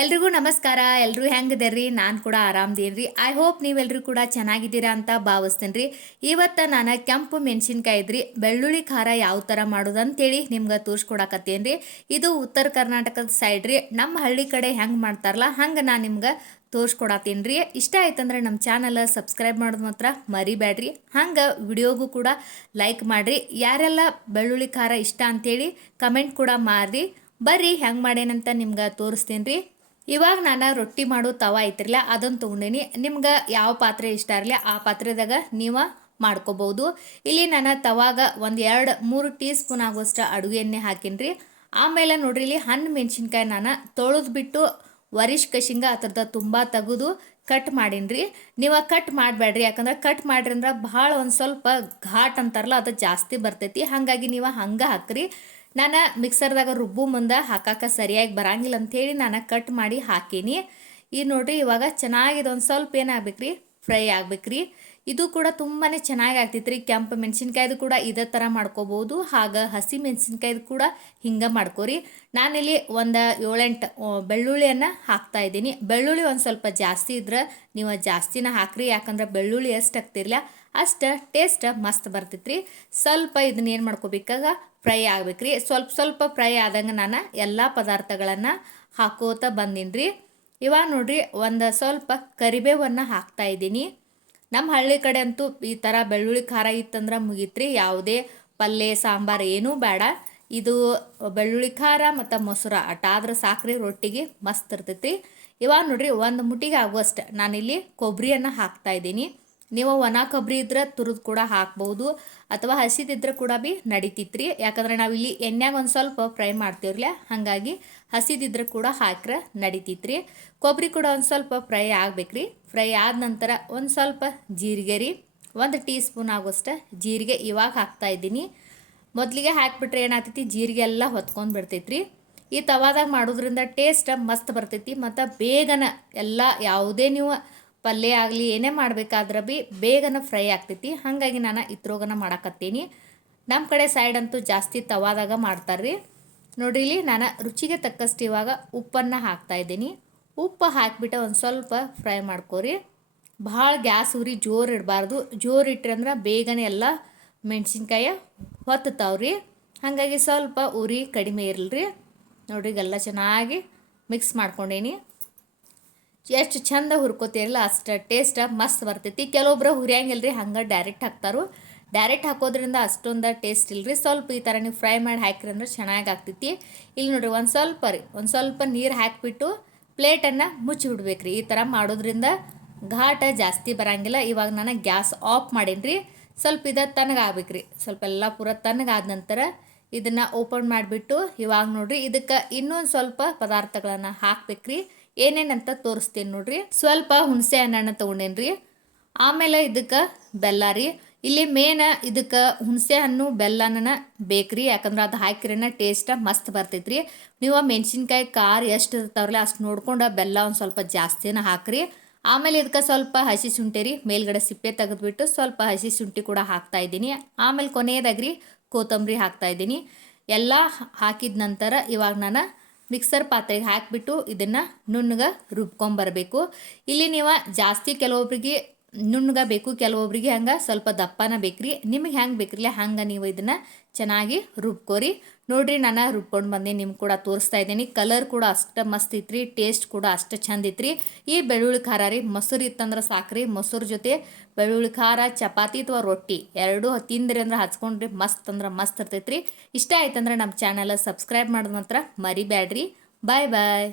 ಎಲ್ರಿಗೂ ನಮಸ್ಕಾರ. ಎಲ್ಲರೂ ಹೆಂಗಿದೀರಿ ನಾನು ಕೂಡ ಆರಾಮದೀನಿ ಐ ಹೋಪ್ ನೀವೆಲ್ಲರೂ ಕೂಡ ಚೆನ್ನಾಗಿದ್ದೀರಾ ಅಂತ ಭಾವಿಸ್ತೇನೆ ರೀ ಇವತ್ತು ನಾನು ಕೆಂಪು ಮೆಣಸಿನ್ಕಾಯಿ ಇದ್ರಿ ಬೆಳ್ಳುಳ್ಳಿ ಖಾರ ಯಾವ ಥರ ಮಾಡೋದು ಅಂತೇಳಿ ನಿಮ್ಗೆ ತೋರಿಸ್ಕೊಡಕತ್ತೇನು ರೀ ಇದು ಉತ್ತರ ಕರ್ನಾಟಕದ ಸೈಡ್ ರೀ. ನಮ್ಮ ಹಳ್ಳಿ ಕಡೆ ಹೆಂಗೆ ಮಾಡ್ತಾರಲ್ಲ, ಹಂಗೆ ನಾನು ನಿಮ್ಗೆ ತೋರಿಸ್ಕೊಡತ್ತೀನಿ ರೀ ಇಷ್ಟ ಆಯ್ತಂದ್ರೆ ನಮ್ಮ ಚಾನಲ್ ಸಬ್ಸ್ಕ್ರೈಬ್ ಮಾಡೋದು ಮಾತ್ರ ಮರಿಬೇಡ್ರಿ ಹಂಗೆ ವಿಡಿಯೋಗೂ ಕೂಡ ಲೈಕ್ ಮಾಡಿರಿ. ಯಾರೆಲ್ಲ ಬೆಳ್ಳುಳ್ಳಿ ಖಾರ ಇಷ್ಟ ಅಂತೇಳಿ ಕಮೆಂಟ್ ಕೂಡ ಮಾಡಿರಿ ಬರ್ರಿ ಹೆಂಗೆ ಮಾಡೇನಂತ ನಿಮ್ಗೆ ತೋರಿಸ್ತೀನಿ ರೀ ಇವಾಗ ನಾನು ರೊಟ್ಟಿ ಮಾಡೋ ತವ ಐತಿರಲ್ಲ ಅದನ್ನು ತೊಗೊಂಡೀನಿ. ನಿಮ್ಗೆ ಯಾವ ಪಾತ್ರೆ ಇಷ್ಟ ಇರಲಿ ಆ ಪಾತ್ರೆದಾಗ ನೀವು ಮಾಡ್ಕೋಬೋದು ಇಲ್ಲಿ ನಾನು ತವಾಗ ಒಂದು ಎರಡು ಮೂರು ಟೀ ಸ್ಪೂನ್ ಆಗೋಷ್ಟು ಅಡುಗೆ ಎಣ್ಣೆ ಹಾಕೀನಿ ರೀ ಆಮೇಲೆ ನೋಡ್ರಿ ಇಲ್ಲಿ ಹಣ್ಣು ಮೆಣಸಿನ್ಕಾಯಿ ನಾನು ತೊಳೆದು ಬಿಟ್ಟು ವರಿಷ್ ಕಶಿಂಗ ಅದ್ರದ್ದು ತುಂಬ ತೆಗೆದು ಕಟ್ ಮಾಡೀನಿ ನೀವು ಕಟ್ ಮಾಡಬೇಡ್ರಿ ಯಾಕಂದ್ರೆ ಕಟ್ ಮಾಡ್ರಿ ಅಂದ್ರೆ ಭಾಳ ಒಂದು ಸ್ವಲ್ಪ ಘಾಟ್ ಅಂತಾರಲ್ಲ, ಅದು ಜಾಸ್ತಿ ಬರ್ತೈತಿ. ಹಾಗಾಗಿ ನೀವು ಹಂಗೆ ಹಾಕ್ರಿ. ನಾನು ಮಿಕ್ಸರ್ದಾಗ ರುಬ್ಬು ಮುಂದೆ ಹಾಕಕ್ಕೆ ಸರಿಯಾಗಿ ಬರಂಗಿಲ್ಲ ಅಂಥೇಳಿ ನಾನು ಕಟ್ ಮಾಡಿ ಹಾಕೀನಿ. ಈಗ ನೋಡ್ರಿ ಇವಾಗ ಚೆನ್ನಾಗಿದೆ, ಒಂದು ಸ್ವಲ್ಪ ಏನಾಗ್ಬೇಕ್ರಿ ಫ್ರೈ ಆಗ್ಬೇಕ್ರಿ. ಇದು ಕೂಡ ತುಂಬಾ ಚೆನ್ನಾಗಿ ಆಗ್ತೈತ್ರಿ. ಕೆಂಪು ಮೆಣಸಿನ್ಕಾಯ್ದು ಕೂಡ ಇದೇ ಥರ ಮಾಡ್ಕೋಬೋದು. ಹಾಗೆ ಹಸಿ ಮೆಣಸಿನ್ಕಾಯ್ದು ಕೂಡ ಹಿಂಗೆ ಮಾಡ್ಕೋರಿ. ನಾನಿಲ್ಲಿ ಒಂದು ಏಳೆಂಟು ಬೆಳ್ಳುಳ್ಳಿಯನ್ನು ಹಾಕ್ತಾ ಇದ್ದೀನಿ. ಬೆಳ್ಳುಳ್ಳಿ ಒಂದು ಸ್ವಲ್ಪ ಜಾಸ್ತಿ ಇದ್ರೆ ನೀವು ಜಾಸ್ತಿನ ಹಾಕ್ರಿ. ಯಾಕಂದ್ರೆ ಬೆಳ್ಳುಳ್ಳಿ ಎಷ್ಟು ಹಾಕ್ತಿರ್ಲಿಲ್ಲ ಅಷ್ಟು ಟೇಸ್ಟ್ ಮಸ್ತ್ ಬರ್ತೈತ್ರಿ. ಸ್ವಲ್ಪ ಇದನ್ನ ಏನು ಮಾಡ್ಕೋಬೇಕಾಗ ಫ್ರೈ ಆಗ್ಬೇಕ್ರಿ. ಸ್ವಲ್ಪ ಸ್ವಲ್ಪ ಫ್ರೈ ಆದಂಗೆ ನಾನು ಎಲ್ಲ ಪದಾರ್ಥಗಳನ್ನು ಹಾಕೋತ ಬಂದೀನಿ ರೀ ಇವಾಗ ನೋಡ್ರಿ ಒಂದು ಸ್ವಲ್ಪ ಕರಿಬೇವನ್ನು ಹಾಕ್ತಾ ಇದ್ದೀನಿ. ನಮ್ಮ ಹಳ್ಳಿ ಕಡೆ ಅಂತೂ ಈ ಥರ ಬೆಳ್ಳುಳ್ಳಿ ಖಾರ ಇತ್ತಂದ್ರೆ ಮುಗೀತ್ರಿ. ಯಾವುದೇ ಪಲ್ಯ ಸಾಂಬಾರು ಏನೂ ಬೇಡ. ಇದು ಬೆಳ್ಳುಳ್ಳಿ ಖಾರ ಮತ್ತು ಮೊಸರು ಅಟಾದ್ರೆ ಸಾಕ್ರಿ ರೊಟ್ಟಿಗೆ ಮಸ್ತ್ ಇರ್ತೈತಿ ಇವಾಗ ನೋಡ್ರಿ ಒಂದು ಮುಟ್ಟಿಗೆ ಆಗುವಷ್ಟು ನಾನಿಲ್ಲಿ ಕೊಬ್ಬರಿಯನ್ನು ಹಾಕ್ತಾ ಇದ್ದೀನಿ. ನೀವು ಒಣ ಕೊಬ್ಬರಿ ಇದ್ರೆ ತುರಿದು ಕೂಡ ಹಾಕ್ಬೋದು, ಅಥವಾ ಹಸಿದಿದ್ರೆ ಕೂಡ ಭೀ ನಡಿತೈತ್ರಿ. ಯಾಕಂದ್ರೆ ನಾವಿಲ್ಲಿ ಎಣ್ಣೆಗೆ ಒಂದು ಸ್ವಲ್ಪ ಫ್ರೈ ಮಾಡ್ತೀವ್ರಲ್ಲ ಹಾಗಾಗಿ ಹಸಿದಿದ್ರೆ ಕೂಡ ಹಾಕ್ರೆ ನಡಿತೈತ್ರಿ. ಕೊಬ್ಬರಿ ಕೂಡ ಒಂದು ಸ್ವಲ್ಪ ಫ್ರೈ ಆಗ್ಬೇಕ್ರಿ. ಫ್ರೈ ಆದ ನಂತರ ಒಂದು ಸ್ವಲ್ಪ ಜೀರಿಗೆ ರೀ, ಒಂದು ಟೀ ಸ್ಪೂನ್ ಆಗೋಷ್ಟು ಜೀರಿಗೆ ಇವಾಗ ಹಾಕ್ತಾ ಇದ್ದೀನಿ. ಮೊದಲಿಗೆ ಹಾಕ್ಬಿಟ್ರೆ ಏನಾಗ್ತೈತಿ, ಜೀರಿಗೆ ಎಲ್ಲ ಹೊತ್ಕೊಂಡು ಬಿಡ್ತೈತ್ರಿ. ಈ ತವಾದಾಗ ಮಾಡೋದ್ರಿಂದ ಟೇಸ್ಟ್ ಮಸ್ತ್ ಬರ್ತೈತಿ, ಮತ್ತು ಬೇಗನ ಎಲ್ಲ ಯಾವುದೇ ನೀವು ಪಲ್ಯ ಆಗಲಿ, ಏನೇ ಮಾಡಬೇಕಾದ್ರೆ ಭೀ ಬೇಗನ ಫ್ರೈ ಆಗ್ತೈತಿ. ಹಾಗಾಗಿ ನಾನು ಇತ್ರೋಗನ ಮಾಡಕತ್ತೀನಿ. ನಮ್ಮ ಕಡೆ ಸೈಡ್ ಅಂತೂ ಜಾಸ್ತಿ ತವಾದಾಗ ಮಾಡ್ತಾರೆ ರೀ ಇಲ್ಲಿ ನಾನು ರುಚಿಗೆ ತಕ್ಕಷ್ಟು ಇವಾಗ ಉಪ್ಪನ್ನು ಹಾಕ್ತಾಯಿದ್ದೀನಿ ಉಪ್ಪು ಹಾಕಿಬಿಟ್ಟು ಒಂದು ಸ್ವಲ್ಪ ಫ್ರೈ ಮಾಡ್ಕೋರಿ. ಭಾಳ ಗ್ಯಾಸ್ ಉರಿ ಜೋರು ಇಡಬಾರ್ದು. ಜೋರು ಇಟ್ರಿ ಅಂದ್ರೆ ಬೇಗನೆ ಎಲ್ಲ ಮೆಣಸಿನ್ಕಾಯಿ ಹೊತ್ತತಾವ್ರಿ. ಹಾಗಾಗಿ ಸ್ವಲ್ಪ ಉರಿ ಕಡಿಮೆ ಇರಲ್ರಿ. ನೋಡ್ರಿ ಎಲ್ಲ ಚೆನ್ನಾಗಿ ಮಿಕ್ಸ್ ಮಾಡ್ಕೊಂಡೇನಿ. ಎಷ್ಟು ಚಂದ ಹುರ್ಕೋತೀರಲ್ಲ, ಅಷ್ಟು ಟೇಸ್ಟ್ ಮಸ್ತ್ ಬರ್ತೈತಿ. ಕೆಲವೊಬ್ರು ಹುರಿಯಂಗಿಲ್ಲ ರೀ ಹಂಗೆ ಡೈರೆಕ್ಟ್ ಹಾಕ್ತಾರೋ. ಡೈರೆಕ್ಟ್ ಹಾಕೋದ್ರಿಂದ ಅಷ್ಟೊಂದು ಟೇಸ್ಟ್ ಇಲ್ಲರಿ ಸ್ವಲ್ಪ ಈ ಥರ ನೀವು ಫ್ರೈ ಮಾಡಿ ಹಾಕಿರಿ ಅಂದ್ರೆ ಚೆನ್ನಾಗಿ ಆಗ್ತೈತಿ ಇಲ್ಲಿ ನೋಡಿರಿ, ಒಂದು ಸ್ವಲ್ಪ ರೀ, ಒಂದು ಸ್ವಲ್ಪ ನೀರು ಹಾಕಿಬಿಟ್ಟು ಪ್ಲೇಟನ್ನು ಮುಚ್ಚಿ ಬಿಡ್ಬೇಕು ರೀ ಈ ಥರ ಮಾಡೋದ್ರಿಂದ ಘಾಟ ಜಾಸ್ತಿ ಬರಂಗಿಲ್ಲ. ಇವಾಗ ನಾನು ಗ್ಯಾಸ್ ಆಫ್ ಮಾಡೀನಿ ರೀ ಸ್ವಲ್ಪ ಇದು ತನಗಾಗ್ಬೇಕು ರೀ ಸ್ವಲ್ಪ ಎಲ್ಲ ಪೂರ ತನಗಾದ ನಂತರ ಇದನ್ನು ಓಪನ್ ಮಾಡಿಬಿಟ್ಟು ಇವಾಗ ನೋಡಿರಿ, ಇದಕ್ಕೆ ಇನ್ನೊಂದು ಸ್ವಲ್ಪ ಪದಾರ್ಥಗಳನ್ನು ಹಾಕ್ಬೇಕ್ರಿ. ಏನೇನಂತ ತೋರಿಸ್ತೀನಿ ನೋಡ್ರಿ. ಸ್ವಲ್ಪ ಹುಣಸೆ ಹಣ್ಣನ್ನು ತೊಗೊಂಡೇನ್ರಿ. ಆಮೇಲೆ ಇದಕ್ಕೆ ಬೆಲ್ಲ ರೀ. ಇಲ್ಲಿ ಮೇನ್ ಇದಕ್ಕೆ ಹುಣಸೆ ಹಣ್ಣು ಬೆಲ್ಲನ ಬೇಕ್ರಿ. ಯಾಕಂದ್ರೆ ಅದು ಹಾಕಿರೇನ ಟೇಸ್ಟ್ ಮಸ್ತ್ ಬರ್ತೈತ್ರಿ. ನೀವು ಮೆಣಸಿನ್ಕಾಯಿ, ಖಾರ ಎಷ್ಟು ಇರ್ತಾವ್ರಲ್ಲ ಅಷ್ಟು ನೋಡ್ಕೊಂಡು ಬೆಲ್ಲ ಒಂದು ಸ್ವಲ್ಪ ಜಾಸ್ತಿನ ಹಾಕ್ರಿ. ಆಮೇಲೆ ಇದಕ್ಕೆ ಸ್ವಲ್ಪ ಹಸಿ ಶುಂಠಿ ರೀ. ಮೇಲ್ಗಡೆ ಸಿಪ್ಪೆ ತೆಗೆದ್ಬಿಟ್ಟು ಸ್ವಲ್ಪ ಹಸಿ ಶುಂಠಿ ಕೂಡ ಹಾಕ್ತಾ ಇದ್ದೀನಿ. ಆಮೇಲೆ ಕೊನೆಯದಾಗ್ರಿ ಕೊತ್ತಂಬರಿ ಹಾಕ್ತಾ ಇದ್ದೀನಿ. ಎಲ್ಲ ಹಾಕಿದ ನಂತರ ಇವಾಗ ನಾನು ಮಿಕ್ಸರ್ ಪಾತ್ರೆಗೆ ಹಾಕಿಬಿಟ್ಟು ಇದನ್ನು ನುಣ್ಣಗೆ ರುಬ್ಕೊಂಬರಬೇಕು. ಇಲ್ಲಿ ನೀವು ಜಾಸ್ತಿ ಕೆಲವೊಬ್ರಿಗೆ ನುಣ್ಣಗೆ ಬೇಕು ಕೆಲವೊಬ್ಬರಿಗೆ ಹಂಗೆ, ಸ್ವಲ್ಪ ದಪ್ಪನ ಬೇಕ್ರಿ. ನಿಮಗೆ ಹೆಂಗೆ ಬೇಕ್ರಿ ಹಂಗೆ ನೀವು ಇದನ್ನು ಚೆನ್ನಾಗಿ ರುಬ್ಕೋರಿ. ನೋಡ್ರಿ, ನಾನು ರುಬ್ಕೊಂಡು ಬಂದೆ ನಿಮ್ಗೆ ಕೂಡ ತೋರಿಸ್ತಾ ಇದ್ದೀನಿ. ಕಲರ್ ಕೂಡ ಅಷ್ಟು ಮಸ್ತ್ ಇತ್ತು ಟೇಸ್ಟ್ ಕೂಡ ಅಷ್ಟು ಚಂದ ಇತ್ತು ಈ ಬೆಳ್ಳುಳ್ಳಿ ಖಾರ ರೀ, ಮೊಸರು ಇತ್ತಂದ್ರೆ ಸಾಕ್ರಿ. ಮೊಸರು ಜೊತೆ ಬೆಳ್ಳುಳ್ಳಿ ಖಾರ, ಚಪಾತಿ ಅಥವಾ ರೊಟ್ಟಿ ಎರಡೂ ತಿಂದ್ರಿ ಅಂದ್ರೆ ಹಚ್ಕೊಂಡ್ರಿ, ಮಸ್ತ್ ಅಂದ್ರೆ ಮಸ್ತ್ ಇರ್ತೈತ್ರಿ. ಇಷ್ಟ ಆಯ್ತಂದ್ರೆ ನಮ್ಮ ಚಾನಲ್ ಸಬ್ಸ್ಕ್ರೈಬ್ ಮಾಡಿದ ನಂತರ ಮರಿಬೇಡ್ರಿ ಬಾಯ್ ಬಾಯ್